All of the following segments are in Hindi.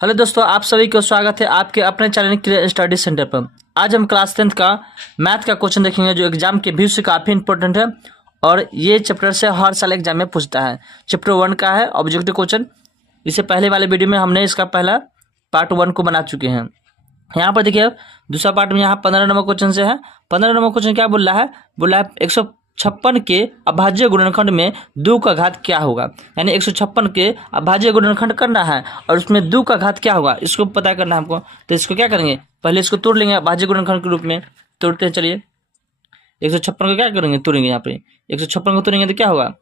हेलो दोस्तों, आप सभी को स्वागत है आपके अपने चैनल क्लियर स्टडी सेंटर पर। आज हम क्लास 10th का मैथ का क्वेश्चन देखेंगे जो एग्जाम के व्यू से काफ़ी इंपॉर्टेंट है और ये चैप्टर से हर साल एग्जाम में पूछता है। चैप्टर 1 का है ऑब्जेक्टिव क्वेश्चन। इससे पहले वाले वीडियो में हमने इसका पहला पार्ट 1 को बना चुके हैं। यहाँ पर देखिए दूसरा पार्ट में यहाँ 15 नंबर क्वेश्चन से है। 15 नंबर क्वेश्चन क्या बोल रहा है? 156 के अभाज्य गुणनखंड में 2 का घात क्या होगा। यानी 156 के अभाज्य गुणनखंड करना है और उसमें 2 का घात क्या होगा इसको पता करना है हमको। तो इसको क्या करेंगे, पहले इसको तोड़ लेंगे अभाज्य गुणनखंड के रूप में। तोड़ते हैं, चलिए 156 को क्या करेंगे, तोड़ेंगे। यहाँ पे 156 को तोड़ेंगे तो क्या होगा,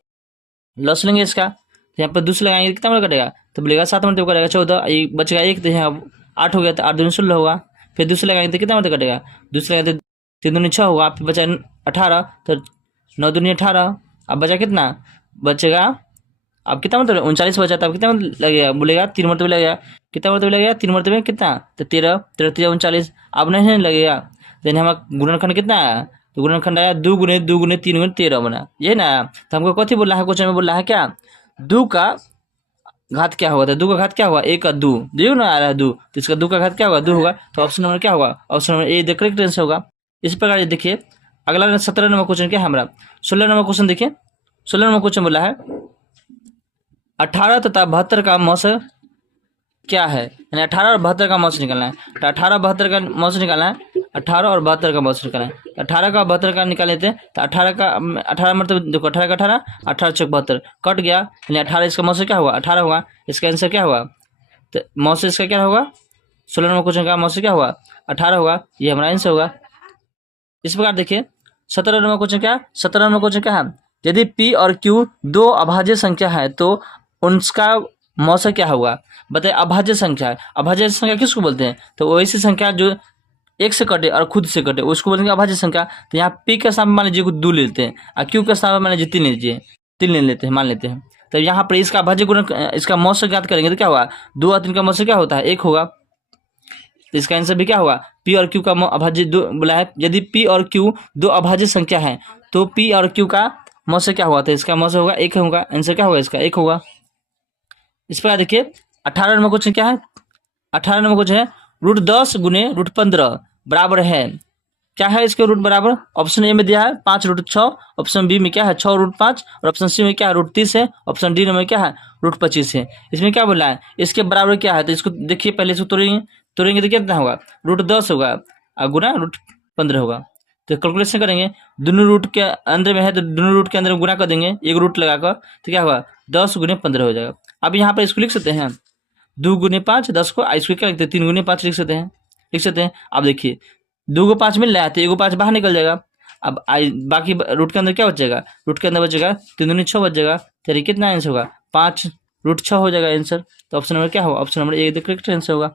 लॉस लेंगे इसका। तो यहाँ पर दूसरा लगाएंगे कितना मिनट कटेगा, तो बोलेगा 7 मिनट कटेगा 14, बचेगा 1, तो यहाँ 8 हो गया, तो 8 दूनी 16 होगा। फिर दूसरे लगाएंगे तो कितना मिनट कटेगा, दूसरे लगाएंगे तो 3 दूनी 6 होगा। फिर बचा 18, तो 9 दूनी 18। अब बचा कितना, बचेगा अब कितना मतलब 39 बचा। तब कितना लगेगा, बोलेगा 3 मरतबे लगेगा। कितना मरतबे लगेगा, 3 मरतबे कितना, तो 13, 13 3 39। अब नहीं लगेगा। तो हमारा गुणनखंड कितना आया, तो गुणनखंड आया 2 गुने 2 गुने 3 गुने 13 बना, ये ना। तो हमको कथी बोल रहा है, क्वेश्चन में बोल रहा है क्या, 2 का घात क्या होगा। तो 2 का घात क्या होगा, 1 का 2, देखो ना आ रहा है 2, तो इसका 2 का घात क्या होगा, 2 होगा। तो ऑप्शन नंबर क्या होगा, option number A the correct answer होगा। इस प्रकार देखिए अगला 17 नंबर क्वेश्चन क्या है हमारा। 16 नंबर क्वेश्चन देखिए, 16 नंबर क्वेश्चन बोला है 18 तथा 72 का मौसम क्या है। यानी 18 और 72 का मौसम निकालना है। तो 18 72 का मौसम निकालना है, 18 और 72 का मौसम निकालना है। तो 18 का 72 का निकाल लेते हैं। तो 18 का 18 मतलब देखो 18 का 18, 18 चौक 72 कट गया। यानी 18 इसका मौसम क्या हुआ, 18 हुआ। इसका आंसर क्या हुआ, तो मौसम इसका क्या होगा, 16 नंबर क्वेश्चन का मौसम क्या हुआ, 18 हुआ। ये हमारा आंसर होगा। इस प्रकार देखिए 17 नंबर क्वेश्चन क्या है। 17 नंबर क्वेश्चन क्या है, यदि P और Q 2 अभाज्य संख्या है तो उनका मौसम क्या होगा। बताइए अभाज्य संख्या है, अभाज्य संख्या किसको बोलते हैं, तो वैसी संख्या जो एक से कटे और खुद से कटे उसको बोलेंगे अभाज्य संख्या। तो यहाँ P के स्थान मान लीजिए 2 ले लेते हैं और Q के स्थान मान लीजिए 3 ले लीजिए, 3 ले लेते हैं, मान लेते हैं। तो यहाँ पर इसका अभाज्य गुण इसका मौसम ज्ञात करेंगे तो क्या होगा, 2 और 3 का मौसम क्या होता है, 1 होगा। तो इसका आंसर भी क्या होगा, P और Q का अभाज्य 2 बोला है। यदि P और Q 2 अभाज्य संख्या है तो P और Q का मौसम क्या हुआ, तो इसका मौसम होगा 1 होगा। आंसर क्या होगा इसका, 1 होगा। इस प्रकार देखिए 18 नंबर क्वेश्चन क्या है। 18 नंबर क्वेश्चन है √10 गुने √15 बराबर है क्या है, इसके रूट बराबर। ऑप्शन ए में दिया है 5√6, ऑप्शन बी में क्या है 6√5 और ऑप्शन सी में क्या है √30 है, ऑप्शन डी में क्या है √25 है। इसमें क्या बोला है, इसके बराबर क्या है। तो इसको देखिए पहले इसको तोड़ेंगे, तोड़ेंगे तो कितना होगा, √10 होगा और गुना √15 होगा। तो कैलकुलेशन करेंगे, दोनों रूट के अंदर में है तो दोनों रूट के अंदर गुना कर देंगे, एक रूट लगाकर। तो क्या होगा 10 गुने 15 हो जाएगा। अब यहाँ पर इसको लिख सकते हैं 2 गुने 5 10 को, इसको क्या लिखते हैं 3 गुने 5 लिख सकते हैं, लिख सकते हैं। अब देखिए 2 को 5 मिल रहा है तो 1 को 5 बाहर निकल जाएगा। अब बाकी रूट के अंदर क्या बचेगा, रूट के अंदर बचेगा 3 दूनी 6 बच जाएगा। चलिए कितना आंसर होगा, 5√6 हो जाएगा आंसर। तो ऑप्शन नंबर क्या होगा, option number A correct answer होगा।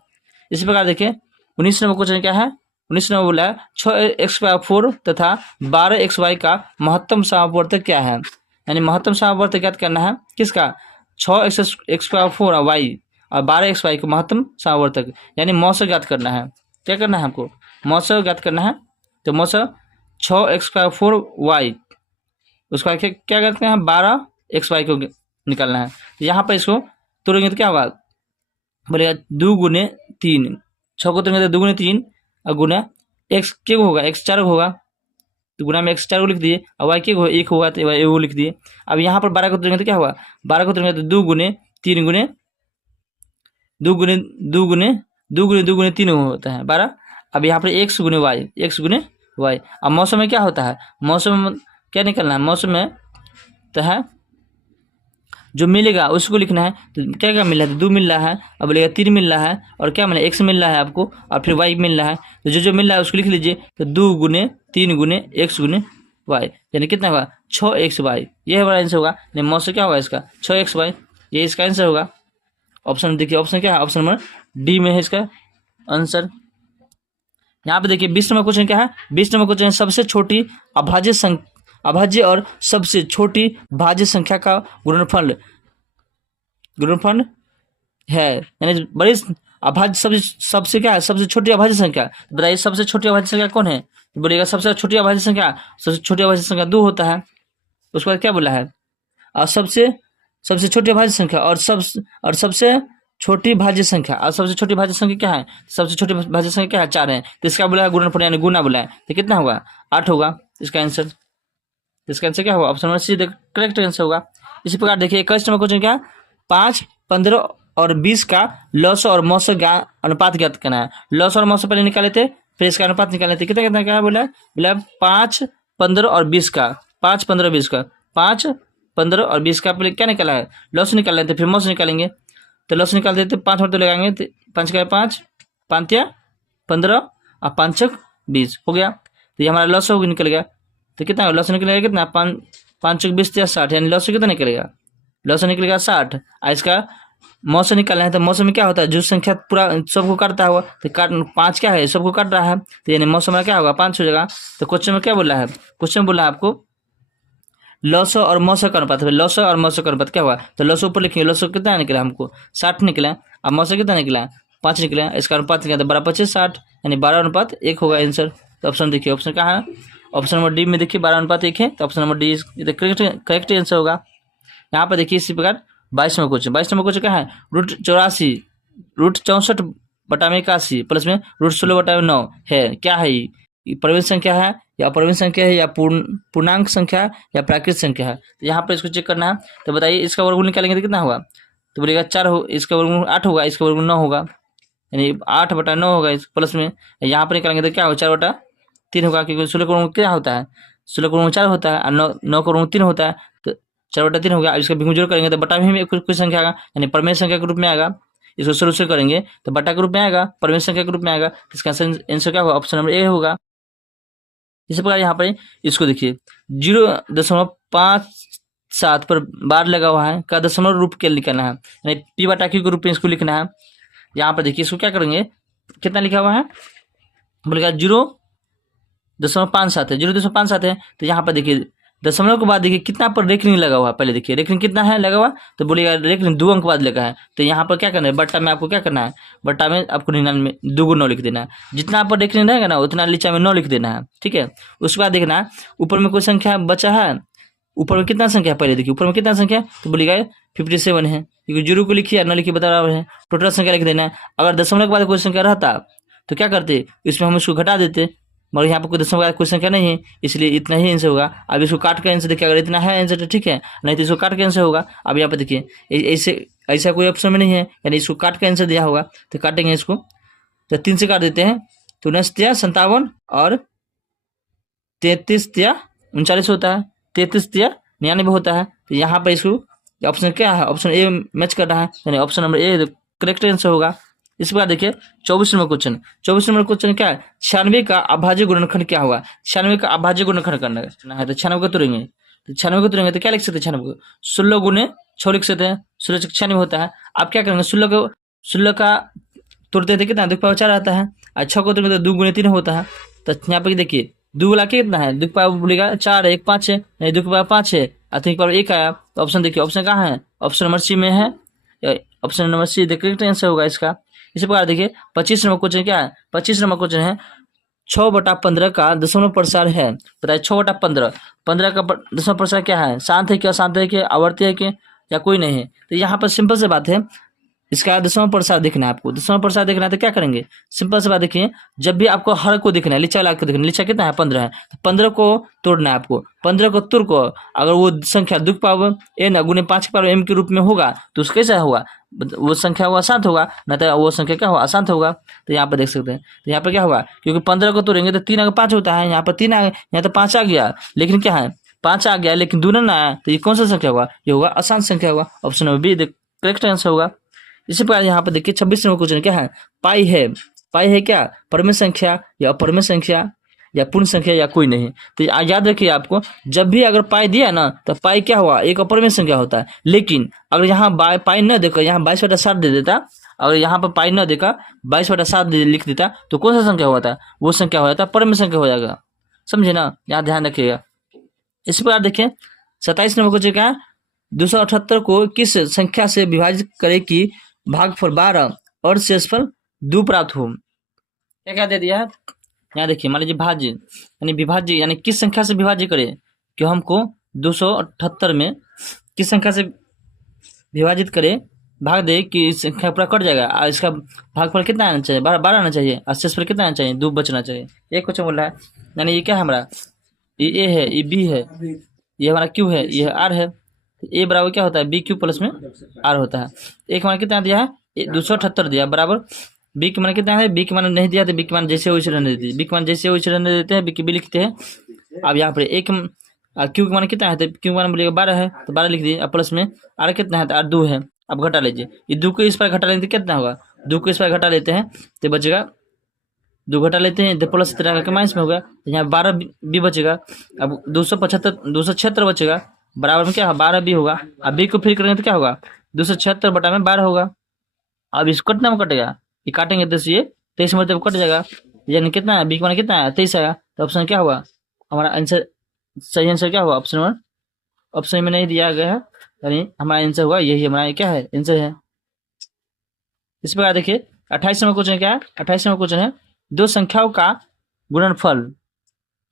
इसी प्रकार देखिए 19 नंबर क्वेश्चन क्या है। 19 नंबर बोला है 6x4 तथा 12xy का महत्तम समापवर्तक क्या है। यानी महत्तम समापवर्तक ज्ञात करना है किसका, 6x4 y और 12xy का महत्तम समापवर्तक, यानी मौसम ज्ञात करना है। क्या करना है हमको, मौसम ज्ञात करना है। तो मौसम 6x4 y उसका क्या करते हैं 12xy को निकालना है। तो यहाँ पर इसको तोड़ेंगे तो क्या होगा, बोलेगा 2 गुने 3, 6 को तोड़ेंगे तो 2 गुने 3 और गुना x के होगा, x 4 होगा तो गुना में x 4 को लिख दिए और y के 1 होगा तो y वो लिख दिए। अब यहाँ पर 12 को तोड़ेंगे तो क्या होगा, 12 को तोड़ेंगे तो 2 गुने 3 गुने 2 गुने 2 गुने 2 गुने 2 गुने 3 होता है 12। अब यहाँ पर x गुने y, x गुने y। अब मौसम में क्या होता है, मौसम में क्या निकलना है, मौसम में तो है जो मिलेगा उसको लिखना है। तो क्या क्या मिल रहा है, तो 2 मिल रहा है, अब बोलेगा 3 मिल रहा है और क्या मिला x मिल रहा है आपको और फिर y मिल रहा है। तो जो मिल रहा है उसको लिख लीजिए। तो 2 गुने 3 गुने x गुने y, यानी कितना होगा 6xy, ये हमारा आंसर होगा। नहीं मौसम क्या होगा इसका 6xy, ये इसका आंसर होगा। ऑप्शन देखिए, ऑप्शन क्या है, ऑप्शन नंबर डी में है इसका आंसर। यहाँ पे देखिए 20 नंबर क्वेश्चन क्या है। 20 नंबर क्वेश्चन सबसे छोटी अभाज्य और सबसे छोटी भाज्य संख्या का गुणनफल है। यानी बड़ी अभाज्य सबसे क्या है, सबसे छोटी अभाज्य संख्या। बताइए सबसे छोटी अभाज्य संख्या कौन है, बोलिएगा सबसे छोटी अभाज्य संख्या, सबसे छोटी अभाज्य संख्या 2 होता है। उसके बाद क्या बोला है, और सबसे छोटी अभाज्य संख्या और सबसे छोटी भाज्य संख्या, और सबसे छोटी भाज्य संख्या क्या है? सबसे छोटी भाज्य संख्या क्या है? 4 है। तो इसका बोला है गुणनफल यानी गुना बोला है, तो कितना होगा? 8 होगा इसका आंसर। इसका आंसर क्या होगा? Option number C correct answer होगा। इसी प्रकार देखिए 21 नंबर क्वेश्चन क्या? 5, 15 और 20 का लॉस और मौसम का अनुपात ज्ञात करना है। लॉस और मौसम पहले निकाले थे, फिर इसका अनुपात निकाले थे। कितना कितना क्या बोला 5, 15 और 20 का, 5, 15, 20 का, 5, 15 और 20 का पहले क्या निकाला है? लॉस निकाल लेते, फिर मौसम निकालेंगे। तो लॉस निकाल देते, 5 तो लगाएंगे, 5 का 5, 5 15 और 5 20 हो गया। तो ये हमारा लॉस हो निकल गया। तो कितना लॉस निकलेगा? कितना? 5 20 या 60, यानी लॉस कितना निकलेगा? लॉस निकलेगा 60। और इसका मौसम निकालना है, तो मौसम में क्या होता है? जो संख्या पूरा सबको काटता हुआ, तो 5 क्या है? सबको काट रहा है, तो यानी मौसम में क्या होगा? 5 हो जाएगा। तो क्वेश्चन में क्या बोला है? क्वेश्चन में बोला है आपको लॉस और मौसम का अनुपात। लॉस और मौसम का अनुपात क्या हुआ? तो लॉस ऊपर लिखेंगे, लॉस कितना निकला हमको? 60 निकला। और मौसम कितना निकला? 5 निकला। इसका अनुपात निकला 12, 25, 60, यानी 12:1 होगा आंसर। तो ऑप्शन देखिए, ऑप्शन कहाँ है? ऑप्शन नंबर डी में देखिए 12:1 है, तो option number D correct answer होगा। यहाँ पर देखिए इसी प्रकार 22 नंबर क्वेश्चन। 22 नंबर क्वेश्चन क्या है? रूट 64/81 प्लस में √16/9 है। क्या है ये? परिमेय संख्या है या अपरिमेय संख्या है या पूर्णांक संख्या या प्राकृत संख्या है? तो यहाँ पर इसको चेक करना है। तो बताइए इसका वर्गमूल निकालेंगे तो कितना होगा? तो बोलेगा 4 हो, इसका वर्गमूल 8 होगा, इसका वर्गमूल 9 होगा, यानी 8/9 होगा इस प्लस में। यहाँ पर निकालेंगे तो क्या होगा? 4/3 होगा, क्योंकि 16 का वर्गमूल क्या होता है? 16 का वर्गमूल 4 होता है और 9 का वर्गमूल 3 होता है। तो 4/3 हो गया। अब इसका भिन्न जोड़ करेंगे तो बटा में कुछ संख्या आएगा, यानी परमेय संख्या के रूप में आएगा। इसको शुरू से करेंगे तो बटा के रूप में आएगा, परमेय संख्या के रूप में आएगा। इसका आंसर क्या होगा? ऑप्शन नंबर ए होगा। इसी प्रकार यहाँ पर इसको देखिए 0.57 पर बार लगा हुआ है का दशमलव रूप के लिखना है, यानी टी बटा क्यू के रूप में इसको लिखना है। यहाँ पर देखिए इसको क्या करेंगे? कितना लिखा हुआ है? बोलेगा 0.57 है, 0.57 है। तो यहाँ पर देखिए दशमलव के बाद देखिए कितना पर रेखनी लगा हुआ है। पहले देखिए रेखनी कितना है लगा हुआ, तो बोलिएगा रेखनी 2 अंक बाद लगा है। तो यहाँ पर क्या करना है? बट्टा में आपको क्या करना है? बट्टा में आपको 99 2 9 लिख देना है। जितना पर रेखनी रहेगा ना उतना नीचे में 9 लिख देना है, ठीक है। उसके बाद देखना है ऊपर में कोई संख्या बचा है। ऊपर में कितना संख्या है? पहले देखिए ऊपर में कितना संख्या है, तो बोलिएगा 57 है, क्योंकि 0 को लिखिए 9 लिखिए बराबर है। टोटल संख्या लिख देना है। अगर दशमलव के बाद कोई संख्या रहता तो क्या करते? इसमें हम इसको घटा देते, मगर यहाँ पर कोई दशमलव का कोई संख्या नहीं है, इसलिए इतना ही आंसर होगा। अब इसको काट के आंसर देखिए, अगर इतना है आंसर तो ठीक है, नहीं तो इसको काट के आंसर होगा। अब यहाँ पर देखिए ऐसे ऐसा कोई ऑप्शन में नहीं है, यानी इसको काट के आंसर दिया होगा। तो काटेंगे इसको, तो 3 से काट देते हैं तो 59 और 33 होता है, 33 होता है। तो यहाँ पर इसको ऑप्शन क्या है? ऑप्शन ए मैच कर रहा है, यानी option number A correct answer होगा। इस बार देखिए 24 नंबर क्वेश्चन। 24 नंबर क्वेश्चन क्या है? 96 का अभाज्य गुणनखंड क्या हुआ? 96 का अभाज्य गुणनखंड करना है, तो 96 को तोड़ेंगे। तो 96 को तोड़ेंगे तो क्या लिख सकते हैं? 96 को 16 गुने 6 लिख सकते हैं, 16 96 होता है। आप क्या करेंगे? 16 का तोड़ते थे कितना? 2 4 आता है, और 6 को तोड़ेंगे तो 2 गुने 3 होता है। तो यहाँ पर देखिए 2 वाला कितना है? 2 पावर बोलेगा 4 1 5 है, नहीं 2 पावर 5 है, और 3 पावर 1 आया। तो ऑप्शन देखिए, ऑप्शन कहाँ है? ऑप्शन नंबर सी में है, option number C correct answer होगा इसका। इसी प्रकार देखिए 25 नंबर क्वेश्चन क्या है? 25 नंबर क्वेश्चन है 6/15 का दशमलव प्रसार है। बताइए 6/15, 15 का दशमलव प्रसार क्या है? शांत है क्या? शांत है क्या? आवर्ती है क्या? या कोई नहीं है? तो यहाँ पर सिंपल से बात है, इसका दशमलव प्रसार देखना है आपको। दशमलव प्रसार देखना है तो क्या करेंगे? सिंपल से बात देखिए, जब भी आपको हर को देखना है, लीचा वाला को देखना है, लीचा कितना है? 15 है, तो 15 को तोड़ना है आपको। 15 को तोड़ को अगर वो संख्या 2 पावर n गुने 5 पावर m के रूप में होगा तो उसका कैसा होगा? वो संख्या वो अशांत होगा, न तो वो संख्या क्या होगा? अशांत होगा। तो यहाँ पर देख सकते हैं, तो यहाँ पर क्या होगा? क्योंकि 15 को तोड़ेंगे तो 3 अगर 5 होता है, यहाँ पर 3 आ गया, यहाँ तो 5 आ गया, लेकिन क्या है? 5 आ गया लेकिन 2 ना आया, तो ये कौन सा संख्या होगा? ये होगा अशांत संख्या होगा। Option number B correct answer होगा। इसी प्रकार यहाँ पर देखिए 26 नंबर क्वेश्चन क्या है? पाई है। पाई है क्या? परमेय संख्या या अपरमेय संख्या या पूर्ण संख्या या कोई नहीं? तो याद रखिए आपको, जब भी अगर पाई दिया ना तो पाई क्या हुआ? एक अपरमेय संख्या होता है। लेकिन अगर यहाँ पाई न देकर यहाँ 22/7 दे देता, अगर यहाँ पर पाई न देकर 22/7 लिख देता तो कौन सा संख्या हुआ था? वो संख्या हो जाता परमेय संख्या हो जाएगा। समझे ना? यहाँ ध्यान रखिएगा। इसी प्रकार देखिए 27 नंबर क्वेश्चन क्या है? 278 को किस संख्या से विभाजित करे कि भागफल 12 और शेषफल 2 प्राप्त हो? क्या क्या दे दिया है? यहाँ देखिए, मान लीजिए भाज्य यानी विभाज्य, यानी किस संख्या से विभाज्य करे कि हमको 278 में किस संख्या से विभाजित करे भाग दे कि इस संख्या पूरा कट जाएगा और इसका भागफल कितना आना चाहिए, 12 आना चाहिए और शेष पर कितना आना चाहिए, 2 बचना चाहिए। ये क्वेश्चन बोल रहा है। यानी ये क्या है हमारा, ये ए है, ये बी है, ये हमारा क्यू है, ये आर है। ए बराबर क्या होता है, बी क्यू प्लस में आर होता है। एक मान कितना दिया है, 278 दिया बराबर। बी के मान कितना है, बी के मान नहीं दिया तो बी के मान जैसे वैसे रहने देते, बी के मान जैसे वैसे रहने देते हैं, बी की बी लिखते हैं। अब यहाँ पर एक क्यू के मान कितना है, तो क्यू के मान बोलिएगा 12 है तो 12 लिख दिए। अब प्लस में आर कितना है, तो आर 2 है। अब घटा लीजिए, ये 2 को इस पर घटा लेते कितना होगा, 2 को इस पर घटा लेते हैं तो बचेगा 2 घटा लेते हैं तो प्लस 13 का माइनस में होगा, तो यहाँ 12 बी बचेगा। अब 276 बचेगा बराबर में क्या है, 12 बी होगा। अब बी को फिर करेंगे तो क्या होगा, 276 बटा में 12 होगा। अब इसको कितना में कटेगा, ये काटेंगे तो ये 23 मतलब कट जाएगा। यानी कितना है, बी का मान कितना है, 23 आएगा। तो ऑप्शन क्या हुआ हमारा आंसर, सही आंसर क्या हुआ, ऑप्शन 1। ऑप्शन में नहीं दिया गया है, यानी हमारा आंसर हुआ यही, हमारा क्या है आंसर है। इस प्रकार देखिए 28 नंबर क्वेश्चन क्या है, 28 नंबर क्वेश्चन है, दो संख्याओं का गुणनफल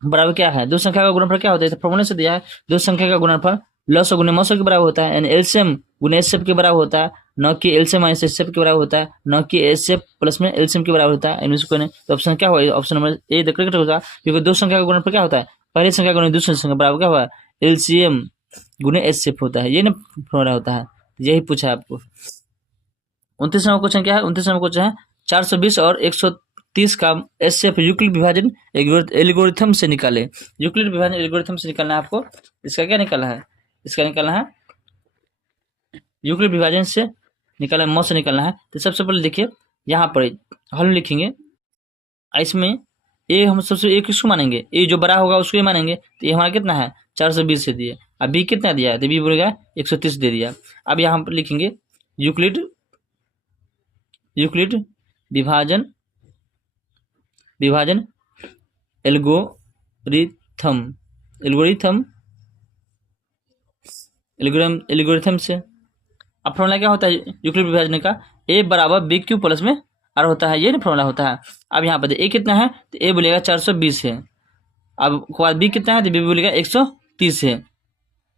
बराबर क्या है। दो संख्या का गुणनफल क्या होता है, फॉर्मूले से दिया है। दो संख्या का गुणनफल लॉस गुणे मौसम के बराबर होता है, यानी एलसीएम गुणे एचसीएफ के बराबर होता है, न कि एलसीएम माइनस एचसीएफ के बराबर होता है, न कि एचसीएफ प्लस में एलसीएम के बराबर होता है। तो ऑप्शन क्या होगा, option number A the correct होगा, क्योंकि दो संख्या का गुणनफल क्या होता है, पहली संख्या गुणे दूसरी संख्या बराबर क्या हुआ, एलसीएम गुणे एचसीएफ होता है, ये ना फॉर्मूला होता है। यही पूछा है आपको। 29 नंबर क्वेश्चन क्या है, 29 नंबर क्वेश्चन है 420 और 130 का एचसीएफ यूक्लिड विभाजन एल्गोरिथम से निकाले। यूक्लिड विभाजन एल्गोरिथम से निकालना है आपको। इसका क्या निकालना है, इसका निकालना है यूक्लिड विभाजन से निकालना, मौत से निकालना है। तो सबसे पहले देखिए यहाँ पर हल लिखेंगे, इसमें ए हम सबसे ए किसको मानेंगे, ए जो बड़ा होगा उसको ही मानेंगे। तो ये हमारा कितना है 420 से दिए। अब बी कितना दिया है, तो बी बोलेगा 130 दे दिया। अब यहाँ पर लिखेंगे यूक्लिड विभाजन एल्गोरिथम से। अब फॉर्मूला क्या होता है यूक्लिड विभाजन का, ए बराबर बी क्यू प्लस में आर होता है, ये ना फॉर्मूला होता है। अब यहाँ पर ए कितना है, तो ए बोलेगा 420 है। अब बाद बी कितना है, तो बी बोलेगा 130 है।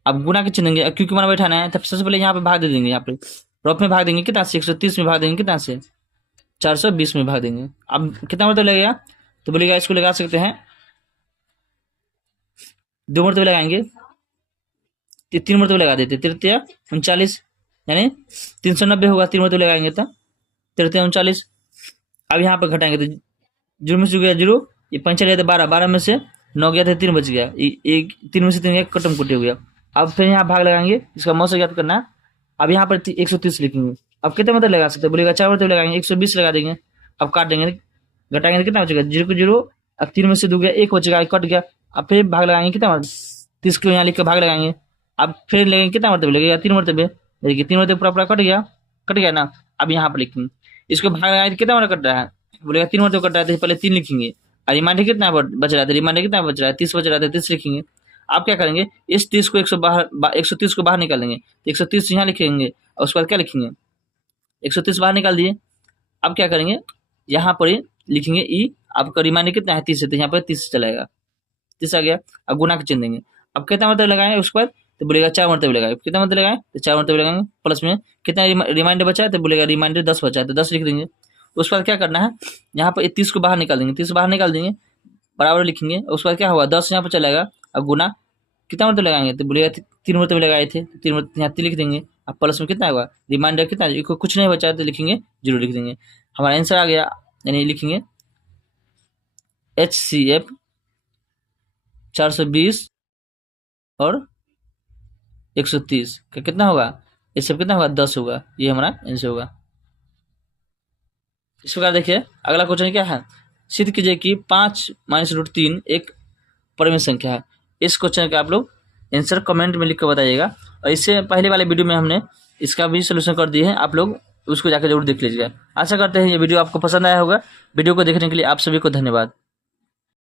अब गुना के चिन्ह देंगे, क्यू के मान बैठाना है, तब सबसे पहले यहाँ पे भाग दे देंगे, यहाँ पे रफ में भाग देंगे कितना से, 130 में भाग देंगे कितना से, 420 में भाग देंगे। अब कितना मतलब लगेगा, तो बोलेगा इसको लगा सकते हैं 2 मरतबे लगाएंगे, 3 मरतबे लगा देते, 3 39 यानी 390 होगा, 3 मरतबे लगाएंगे तो 3 39। अब यहाँ पर घटाएंगे तो 0 में से गया 0, ये 5 चले गया तो 12, 12 में से 9 गया था 3 बच गया, एक 3 में से 3 गया, कटम कुटे हो गया। अब फिर यहाँ भाग लगाएंगे, इसका मौसम ज्ञात करना है। अब यहाँ पर 130 लिखेंगे। अब कितने मतलब लगा सकते हैं, बोलेगा 4 मतलब लगाएंगे, 120 लगा देंगे। अब काट देंगे, घटाएंगे तो कितना बचेगा, 0 को 0, अब 3 में से 2 गया, 1 बचेगा, कट गया। अब फिर भाग लगाएंगे कितना, 30 को यहाँ लिख कर भाग लगाएंगे। अब फिर लेंगे कितना मरतबे लगेगा, 3 मरतबे, देखिए 3 मरतबे पूरा कट गया ना। अब यहाँ पर लिखेंगे, इसको भाग लगाए तो कितना मरतबे कट रहा है, बोलेगा 3 मरतबे कट रहा है, तो पहले 3 लिखेंगे। और रिमाइंडर कितना बच रहा था, रिमाइंडर कितना बच रहा है, 30 बच रहा था, 30 लिखेंगे। आप क्या करेंगे, इस 30 को 130 को बाहर निकाल देंगे, तो 130 यहाँ लिखेंगे और उसके बाद क्या लिखेंगे, 130 बाहर निकाल दिए। अब क्या करेंगे, यहाँ पर लिखेंगे ई, आपका रिमाइंडर कितना है 30 है, तो यहाँ पर 30 चलाएगा, 30 आ गया। अब गुना के चिन्ह देंगे। अब कितना मतलब लगाएंगे उसके बाद, तो बोलेगा 4 मरतबे लगाए, कितना मतलब लगाए, तो 4 मरतबे लगाएंगे। प्लस में कितना रिमाइंडर बचा है, तो बोलेगा रिमाइंडर 10 बचा है, तो 10 लिख देंगे। उसके बाद क्या करना है, यहाँ पर 30 को बाहर निकाल देंगे, 30 बाहर निकाल देंगे, बराबर लिखेंगे। उसके बाद क्या हुआ, 10 यहाँ पर चलेगा। अब गुना कितना मरतबे लगाएंगे, तो बोलेगा 3 मरतबे लगाए थे, 3 मरतबे यहाँ 3 लिख देंगे। अब प्लस में कितना होगा, रिमाइंडर कितना, कुछ नहीं बचा है, तो लिखेंगे 0 लिख देंगे। हमारा आंसर आ गया, यानी लिखेंगे HCF 420 और 130 का कितना होगा, ये सब कितना होगा, 10 होगा, ये हमारा आंसर होगा। इस प्रकार देखिए अगला क्वेश्चन क्या है, सिद्ध कीजिए कि 5 - √3 एक परिमेय संख्या है। इस क्वेश्चन का आप लोग आंसर कमेंट में लिख कर बताइएगा। और इससे पहले वाले वीडियो में हमने इसका भी सोल्यूशन कर दिए हैं, आप लोग उसको जाकर जरूर देख लीजिएगा। आशा करते हैं ये वीडियो आपको पसंद आया होगा। वीडियो को देखने के लिए आप सभी को धन्यवाद।